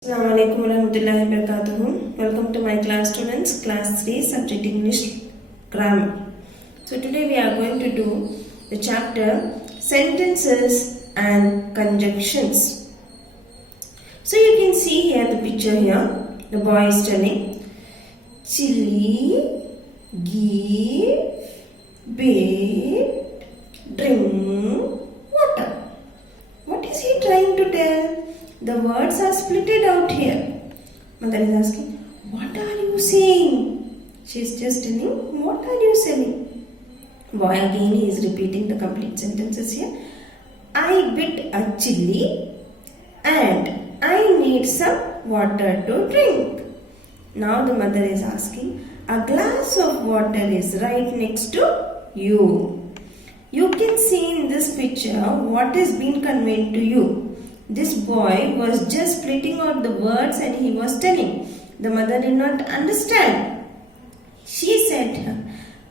Assalamualaikum warahmatullahi wabarakatuh. Welcome to my class students, class 3 subject English grammar. So today we are going to do the chapter sentences and conjunctions. So you can see here the picture here. The boy is telling chili, give, bathe, drink water. What is he trying to tell? The words are splitted out here. Mother is asking, what are you saying? She is just telling, what are you saying? Boy again is repeating the complete sentences here. I bit a chili and I need some water to drink. Now the mother is asking, a glass of water is right next to you. You can see in this picture what is being conveyed to you. This boy was just splitting out the words and he was telling. The mother did not understand. She said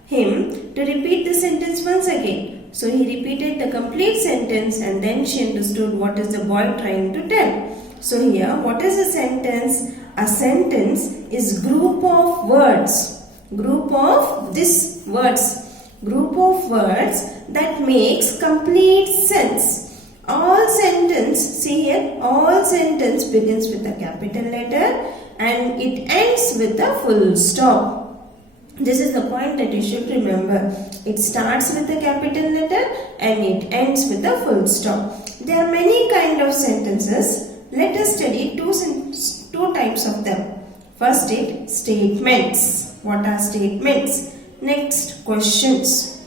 him to repeat the sentence once again. So he repeated the complete sentence and then she understood what is the boy trying to tell. So here, what is a sentence? A sentence is group of words. Group of these words. Group of words that makes complete sense. All sentence, see here, all sentence begins with a capital letter and it ends with a full stop. This is the point that you should remember. It starts with a capital letter and it ends with a full stop. There are many kind of sentences. Let us study two types of them. First is statements. What are statements? Next, questions.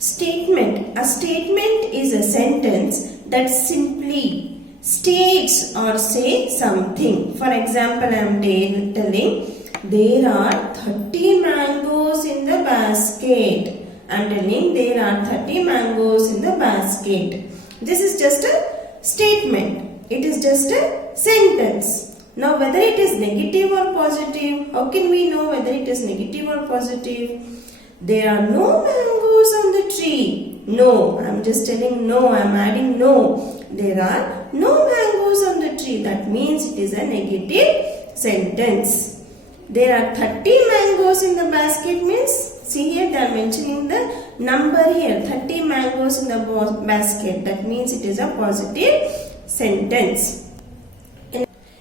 Statement. A statement is a sentence that simply states or says something. For example, I am telling there are 30 mangoes in the basket. I am telling there are 30 mangoes in the basket. This is just a statement. It is just a sentence. Now whether it is negative or positive, how can we know whether it is negative or positive? There are no mangoes on the tree. No, I am just telling no, I am adding no. There are no mangoes on the tree. That means it is a negative sentence. There are 30 mangoes in the basket means, see here they are mentioning the number here, 30 mangoes in the basket. That means it is a positive sentence.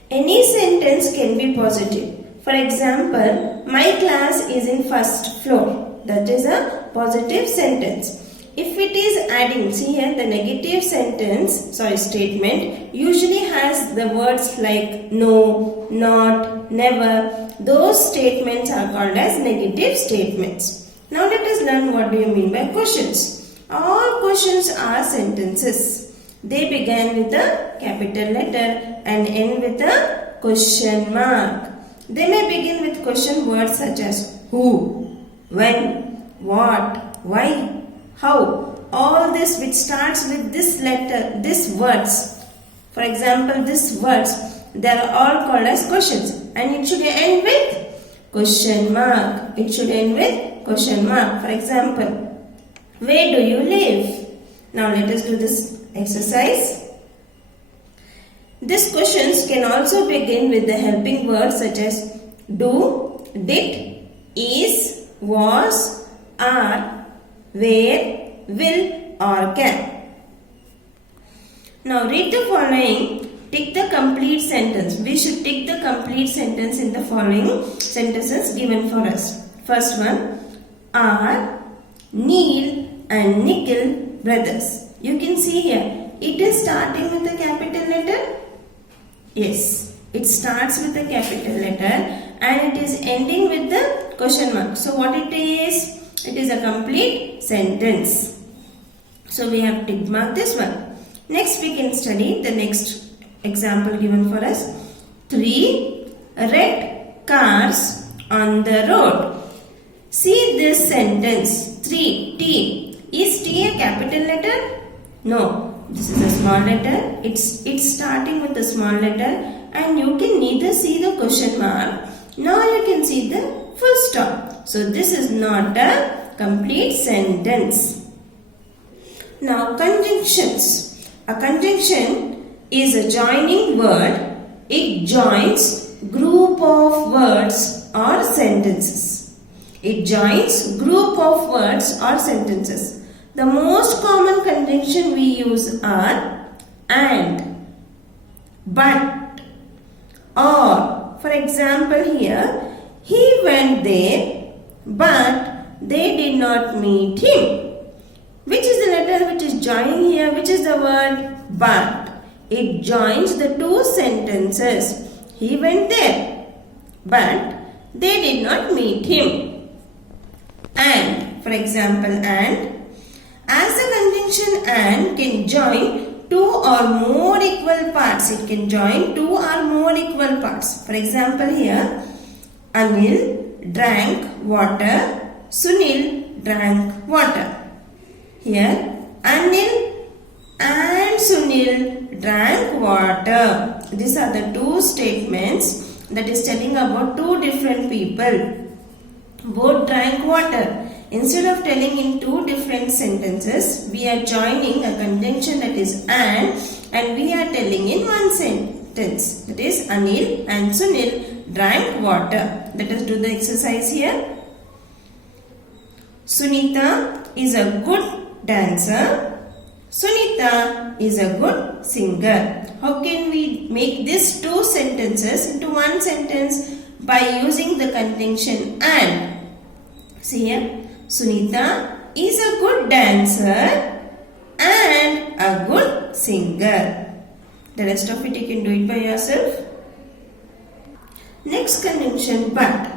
Any sentence can be positive. For example, my class is in first floor. That is a positive sentence. If it is adding, see here the negative statement usually has the words like no, not, never. Those statements are called as negative statements. Now let us learn what do you mean by questions. All questions are sentences. They begin with a capital letter and end with a question mark. They may begin with question words such as who, when, what, why, how. All this which starts with this letter, these words. For example, these words, they are all called as questions. And it should end with question mark. It should end with question mark. For example, where do you live? Now let us do this exercise. These questions can also begin with the helping words such as do, did, is, was, are, where, will or can. Now read the following, tick the complete sentence. We should tick the complete sentence in the following sentences given for us. First one, are Neil and Nikhil brothers? You can see here, it is starting with a capital letter. Yes, it starts with a capital letter and it is ending with the question mark. So what it is? It is a complete sentence. So we have tick mark this one. Next we can study the next example given for us. 3 red cars on the road. See this sentence. 3, T. Is T a capital letter? No. This is a small letter. It's starting with a small letter and you can neither see the question mark nor you can see the full stop. So this is not a complete sentence. Now conjunctions. A conjunction is a joining word. It joins group of words or sentences. It joins group of words or sentences. The most common conjunction we use are and, but, or. For example here, he went there, but they did not meet him. Which is the letter which is joining here? Which is the word but? It joins the two sentences. He went there, but they did not meet him. And, for example, and. As the conjunction and can join two or more equal parts. It can join two or more equal parts. For example here, Anil drank water, Sunil drank water. Here, Anil and Sunil drank water. These are the two statements that is telling about two different people. Both drank water. Instead of telling in two different sentences, we are joining a conjunction that is and we are telling in one sentence. That is Anil and Sunil drank water. Let us do the exercise here. Sunita is a good dancer. Sunita is a good singer. How can we make these two sentences into one sentence? By using the conjunction and. See here. Sunita is a good dancer and a good singer. The rest of it you can do it by yourself. Next conjunction but.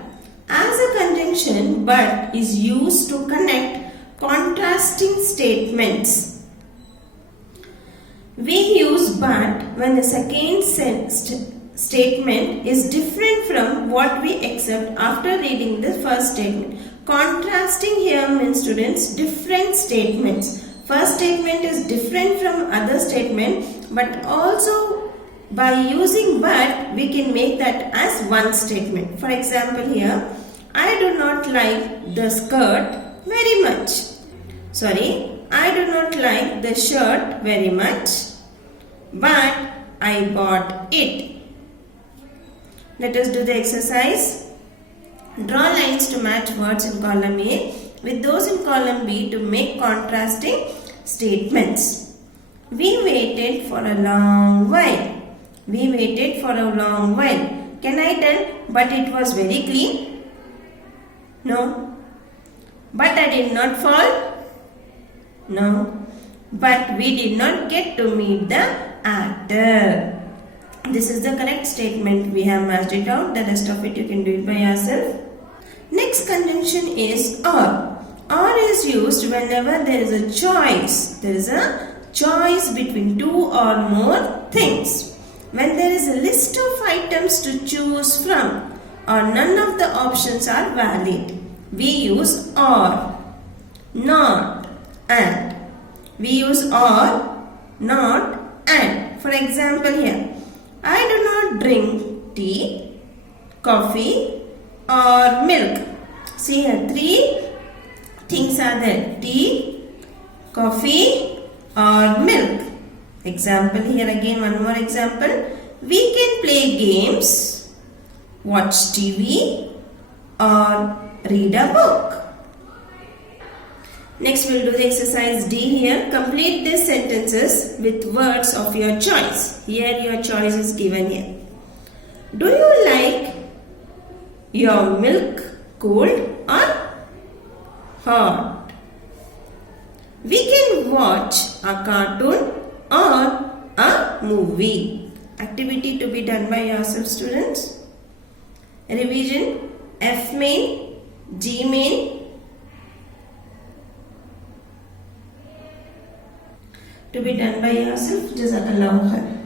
As a conjunction but is used to connect contrasting statements. We use but when the second statement is different from what we accept after reading the first statement. Contrasting here means, students, different statements. First statement is different from other statement, but also by using but we can make that as one statement. For example here, I do not like the skirt very much. I do not like the shirt very much, but I bought it. Let us do the exercise. Draw lines to match words in column A with those in column B to make contrasting statements. We waited for a long while. We waited for a long while. Can I tell? But it was very clean? No. But I did not fall? No. But we did not get to meet the actor. This is the correct statement. We have matched it out. The rest of it you can do it by yourself. Next conjunction is or. Or is used whenever there is a choice. There is a choice between two or more things. When there is a list of items to choose from or none of the options are valid, we use or, not, and. We use or, not, and. For example here, I do not drink tea, coffee or milk. See here, three things are there. Tea, coffee or milk. Example here again, one more example. We can play games, watch TV or read a book. Next we will do the exercise D here. Complete these sentences with words of your choice. Here your choice is given here. Do you like your milk cold or hot? We can watch a cartoon or a movie. Activity to be done by yourself, students. Revision: F main, G main. To be done by yourself. Jazakallahu khair.